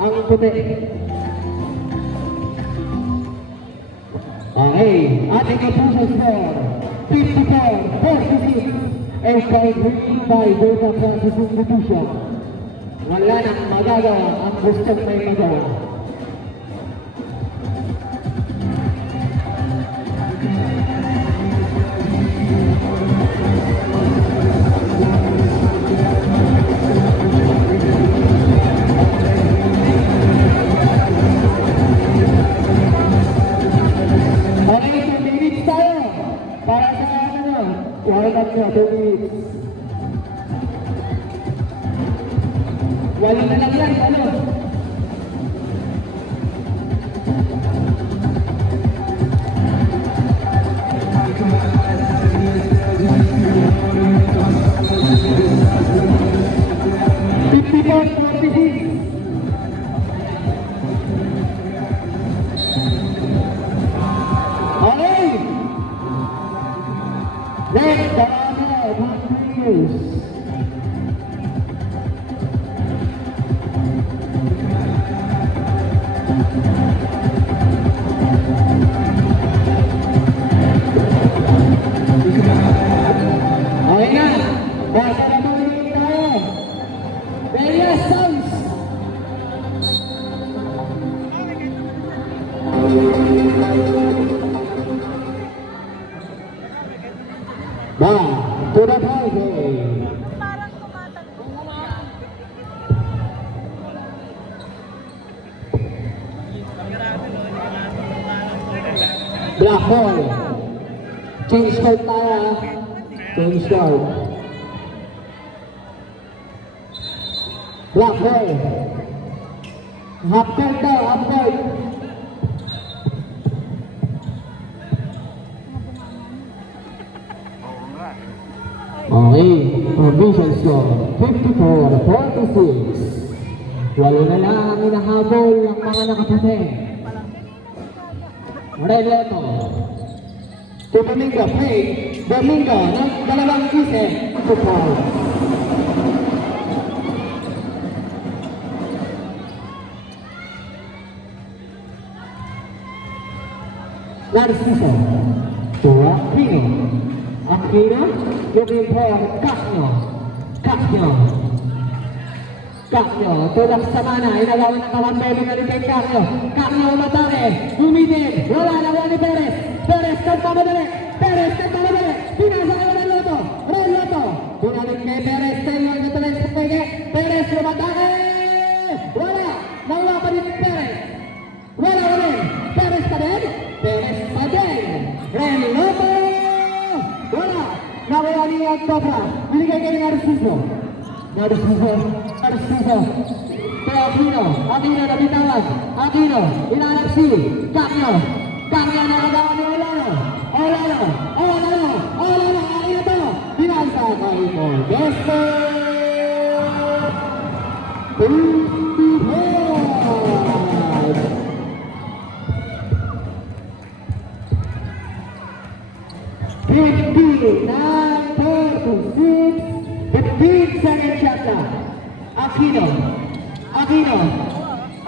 ang puti. Okay, ating kapuso score, 54-46, and win by Delta Processing Division. Wala nang magagawa ang gustong may magawa. Wala na lang yan, ano? Okay! Next, to the highway. Black hole. Change card tayo. Change card. Black hole. Half card daw, half card. Okay, provision score, 54-46. Walo na lang ang inahabol ng mga nakaputi. Red Leto. To Domingo, play. Domingo, ng dalawang kise. Football. Narciso. To Aquino. Aquino, looking for Cacno. Cacno, tulak sa mana, inagawa ng kawambelo na rin kay Cacno. Cacno umatake, umitin, wala ni Perez. Perez, nagmamadali. Pinasa ka Red Loto. Pinalik kay Perez, tayo ang natuloy sa pege. Perez, umatake. Nawala pa din Perez. Wala rin. Perez pa din. Red Loto. Nawala niya ang Cobra. Binigay kay Narciso. Kay Aquino na bitawag. Aquino, inaanap si Cacno nakagawa ni Olano. Aquino to. Binasa kay Modesto.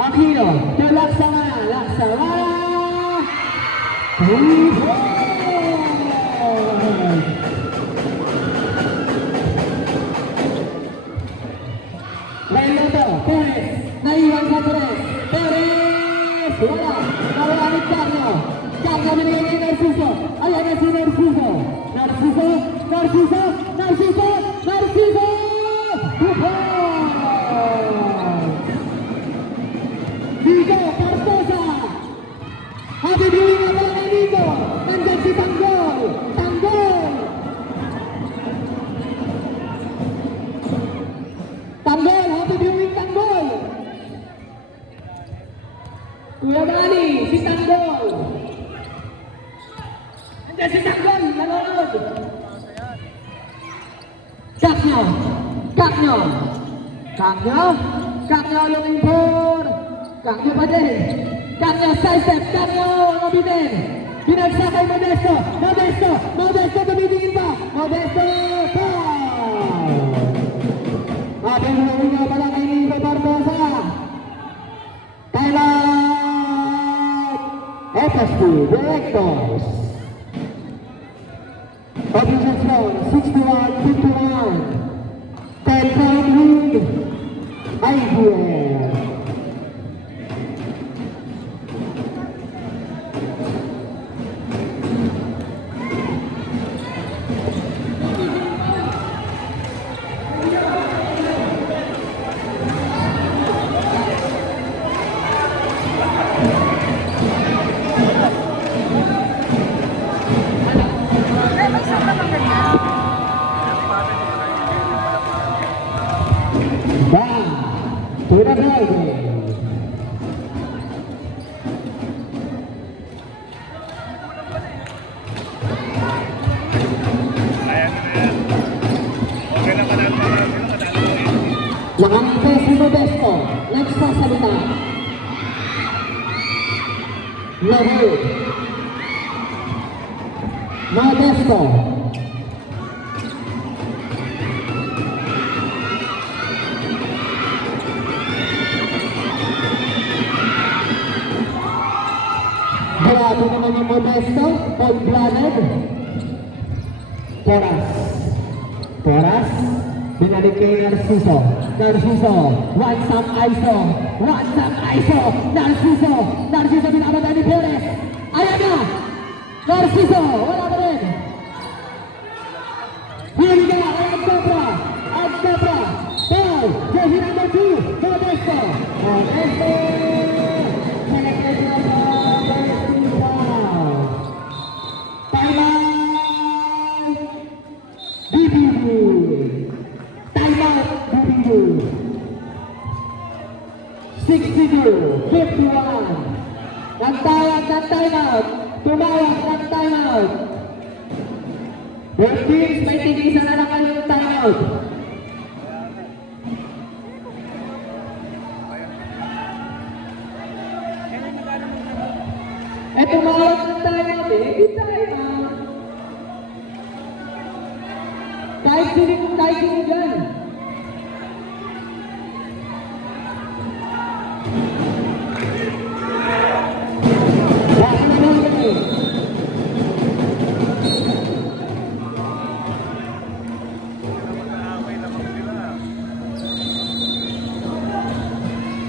Aquino, Laksana. Leonardo, Perez, naiwan sa Perez, wala, nawala ni Cacno binigay kay Narciso, ayan na si Narciso, Vigo Cardosa, happy viewing na ba kay Vigo, nandyan si Tanggol, happy viewing Tanggol, Kuya Dani, si Tanggol, nandyan si Tanggol, nanonood, Cacno looking for Cacno pa din. Cacno sidestep. Cacno mabitin. Binagsa kay Modesto. Tumitingin pa. Modesto. Foul. Ating huwag nga pala kay Nico Barbosa. Dynasty Directors. Official score 61-51. 10-point lead. IBL. Back to the building. Nakangipin si Modesto. Nagsasalita. Lahir. Modesto. Grabe naman yung Modesto. Cold-blooded. Toras. Binalik kay Narciso. One stop ISO. Narciso binabatay ni Perez. Ayan na. Narciso. Wala pa rin. Huli ka. Agdabra. Foul. Jersey number 2. Modesto. Selected number 2 foul. Timeout. BBB. Timeout. BBB. 62-51. Nagtawag ng timeout. Tumawag ng timeout. Both teams may tigisan na lang kayong timeout. Tumawag ng timeout hindi timeout. Kahit sino dyan.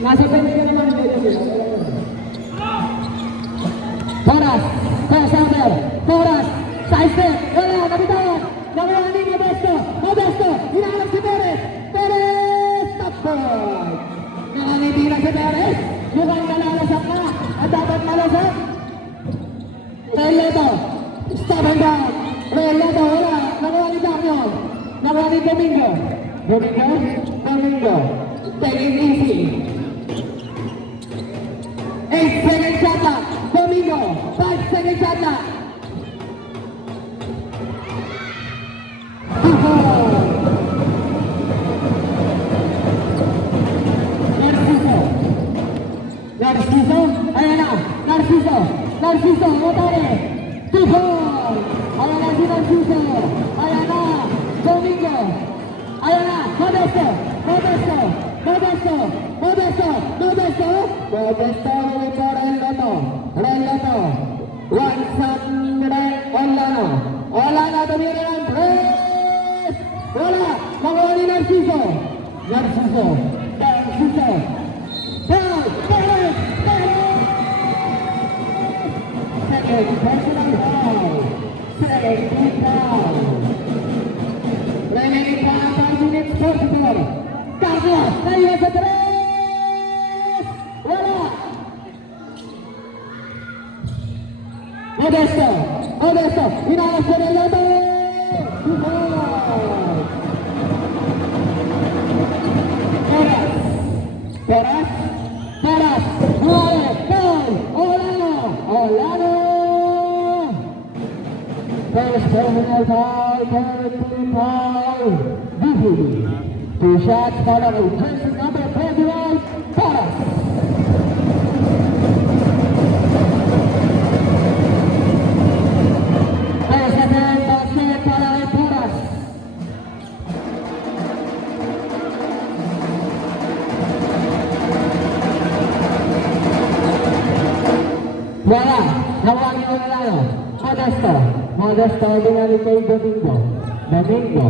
Nasa pwede ka naman Toras, side step, wala, nabitawan, nakuha ni Modesto, hinahanap si Perez, top point! Nakangiti na si Perez, mukhang nalalasap na, at dapat malasap. Relleto, stop and down, Relleto, wala, nakuha ni Damian, nakuha ni Domingo, take it easy. 8-second shot clock. Domingo. 5-second shot clock. Narciso. Ayan na. Narciso. Motore. 2 ball. Ayan na si Narciso. Ayan na. Domingo. Ayan na. Modesto. Relleto. One shot. Olano. Tumira ng press. Wala. Nakuha ni Narciso. Foul. Perez. Second personal foul. Remaining 5 minutes 44. Carlos. Naiwan sa 3. Wala. Modesto. Hinahanap sa Relleto. Toras. Olano. First personal foul. Penalty foul. BBB. 2 shots followed. Jersey number 21. Toras. Manalo. Modesto. Modesto, binalik kay Domingo. Domingo.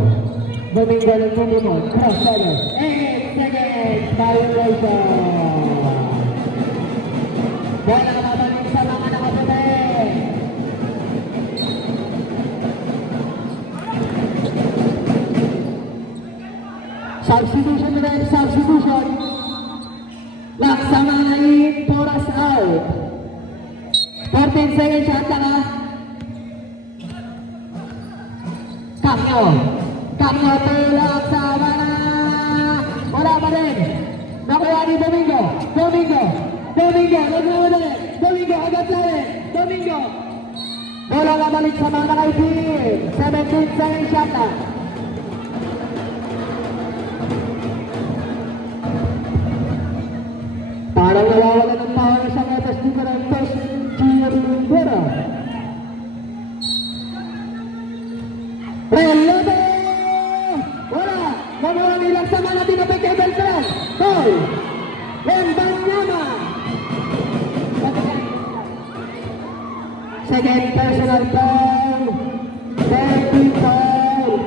Domingo ng Pumimon. Cross seven. 8 seconds. Violation. Bola mabalik sa mga nakaputi. Substitution rin. Substitution. Laksamanain. Toras out. 14 seconds shot lang ha. Kamyo. Kamyo tulak sa mana. Wala pa rin. Nakuha ni Domingo. Domingo. Domingo. Domingo. Agad lang. Domingo. Bola na balik sa mga kaibigan. 17 seconds shot lang. Parang nawawala ng power sa metas dito ng first cheerleader. Relote! Wala! Mamuha nilang sama natin na kay Beltran. Goal! Wembanyama! Second personal foul. Second foul.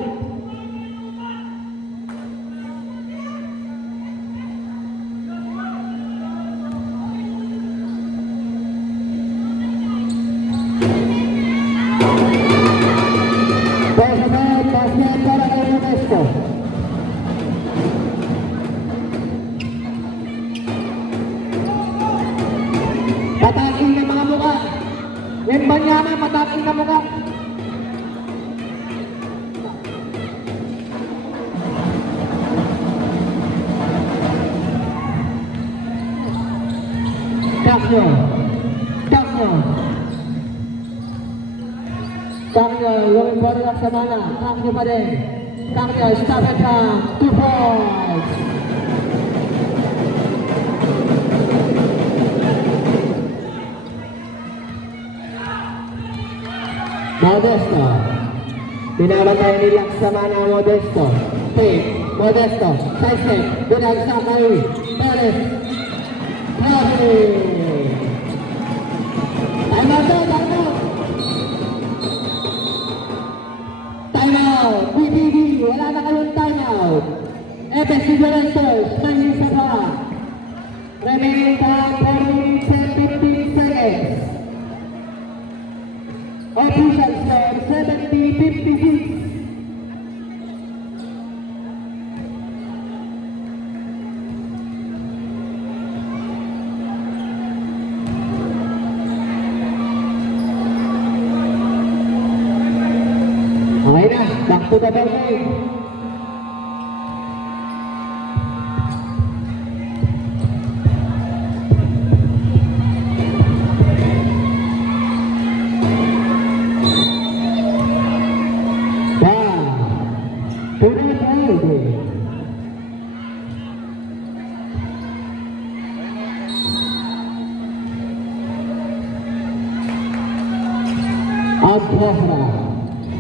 Basket para kay Modesto. Pataking ng mga mukha. Wembanyama, pataking ng mukha. Kakyo. Kakyo. Kakyo, yung bola sa mana. Kakyo pa din. Kakyo, stop and come. 2 points. Modesto. Pinapatay ni Laksamana Modesto. Pick. Modesto. Side step. Binagsak kay Perez. Grabe. Time out. Time out. Time out. BBB. Wala na kayong time out. FSC Directors. May isa pa. Remaining time 4 minutes and 15 seconds. Official score 70-56. Okay na, back to the ball game.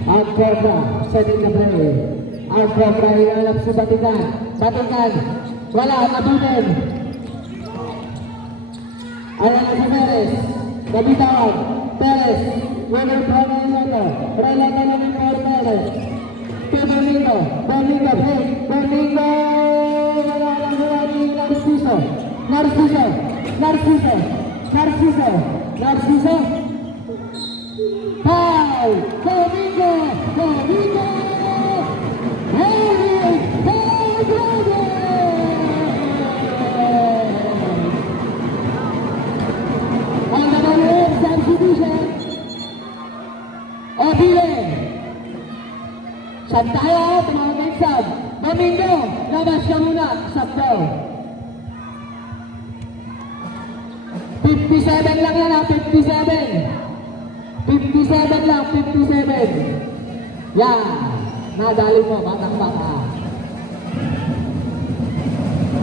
Agkofra, setting the play. Agkofra, hinalap si Batikan. Batikan, wala, nabutin. Ayan na si Perez. Nabitawan. Perez, winner pa na ito. Relata na ng Paul Perez. To Domingo. Domingo, hey, Domingo! Wala lang wala ni Narciso. Narciso. Narciso. Narciso. Narciso. Foul! Domingo! Domingo! Hey! Hey! On the ball, substitution. Obile. Saan tayo? Tumawag na yung sub. Domingo! Labas ka muna. Sub daw. 57 lang yan ha, 57. 57 lang, 57. Yan. Nadali mo, batang-bata.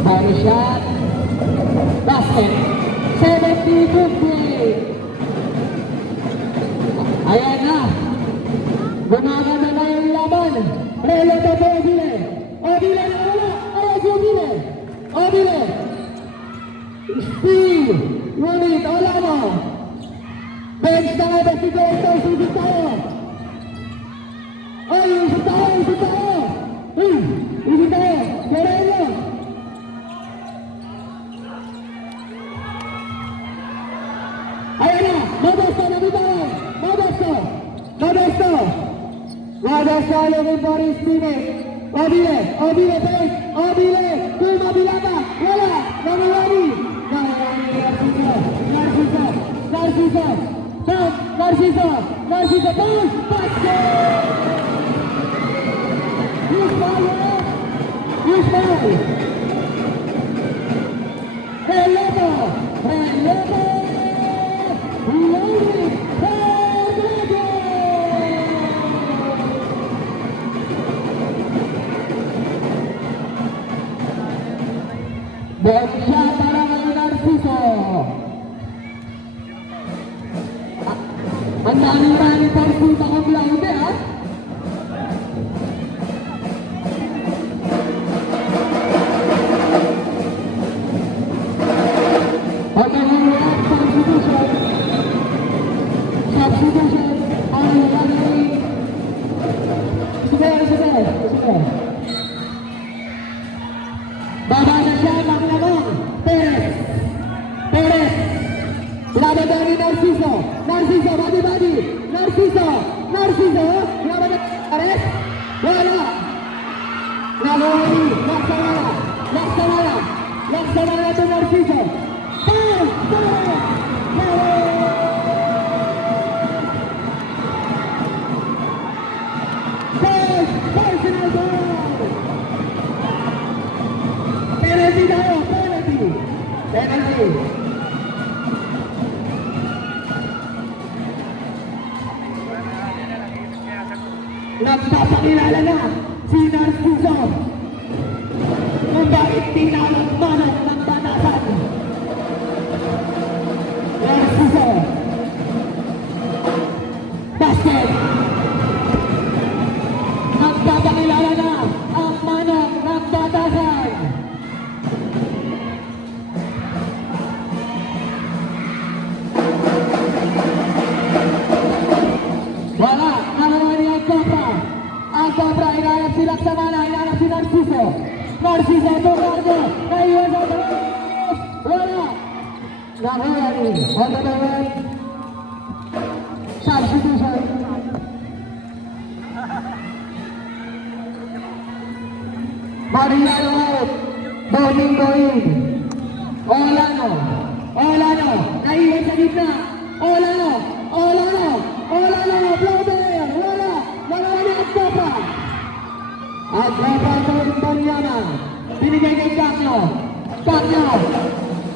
Body shot. Basket. 70-50. Ayan na. Gumaganda na yung laban. Relo to Obile. Obile na wala. Ayan si Obile. Obile. Steve. Unit, wala mo. Bench na nga ba si Director? Isip tayo! Ay, isip tayo! Isip tayo! Isip tayo! Corello! Ayan na! Modesto! Nabitaw! Modesto! Modesto! Modesto looking for his teammate. Obile! Obile! Bench! Obile! Kung mabila ba? Wala! Nanawani! Nanawani! Narciso! Narciso! Narciso! Narciso! Narciso! Push! Basket! Use ball! Use ball! Helleto! Helleto! Loading! Helleto! Boccia para kay Narciso! Ang daming pagpunta ko blaude, ha? Pagkakulat, substitution. Substitution. Ang lagay. Sige. Baba na siya, maglabang. Perez. Laban ni Narciso. Narciso, body. Narciso. Laban ni Perez. Wala. Nagawali. Laksamana to Narciso. Foul. Personal foul. Penalty tayo. Penalty. Nagpapakilala na si Narciso kung bakit tinawag manok ng banasan. Narciso. Basket. Nagpapakilala na ang manok ng batasan. Wala. Nakawani ang Cobra. Ang Cobra, inaanap si Laksamana, inaanap si Narciso. Narciso, Tocardo, naiwan sa taas. Wala. Nakawani. On the way. Substitution. Mariano out. Domingo in. Olano. Naiwan sa gitna. Olano. Blauber. Wala. Nakawani ang Cobra. At Cobra sa Banyama. Binigay kay Cagno. Wala.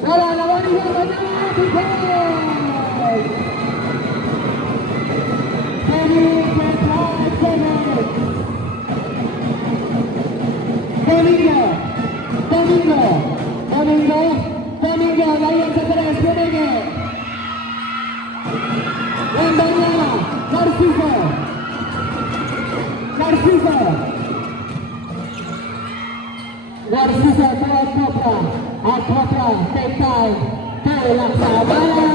Nakawani ang Banyama. Because. Domingo, layan sa tres, Domingo. Banyama, Narciso. Narciso, para Cobra. At Cobra, take time. Kaya Laksamana.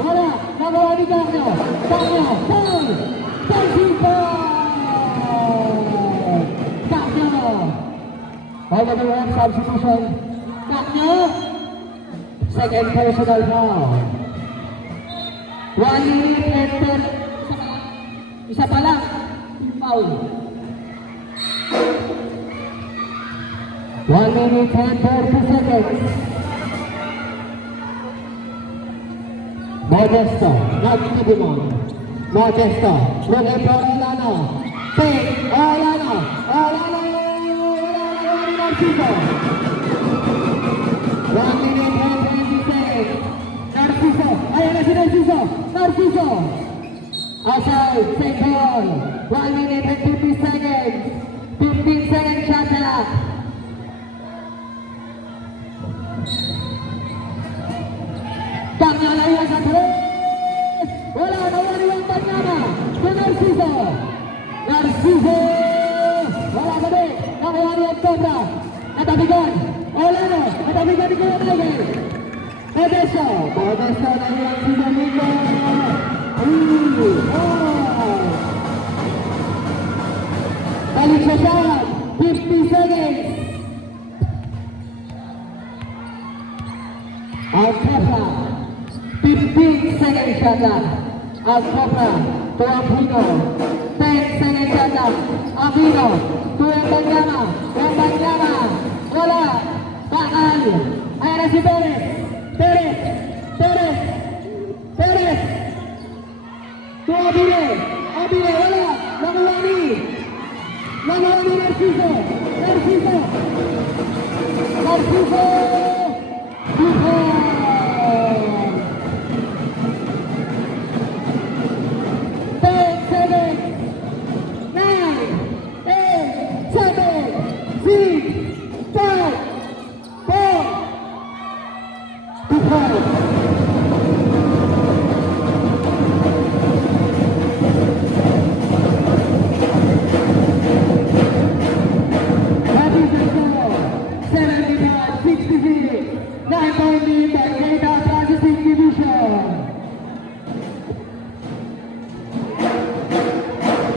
Wala, nagawa ni Cagno. Foul. Narciso. Cagno. All the way, substitution. Cagno. Second personal foul. 1 minute and 30. Isa pa lang. Foul. 1 minute and 30 seconds. Modesto, nagtibimon. Modesto, looking for Olano. Take, Olano. Narciso. 1 minute and 20 seconds. Narciso, ayan na si Narciso. Outside, take ball. 1 minute and 50 seconds. 15 seconds shot clock. Pangalayan sa tres. Wala, nawali ang Banyama. Si Narciso. Wala ka din. Nawali ang Cobra. Natabigan. Olano. Natabigan ni Kuya Nigel. Modesto nahilang si Domingo. Balik sa shot, 50 seconds. Al-Copra, 15 seconds shot lang. Al-Copra, to Aquino, 10 seconds shot lang. Aquino, to Wembanyama, wala, bakal. Ayan na si Perez, to Abile, wala, nakuha ni Narciso, Five,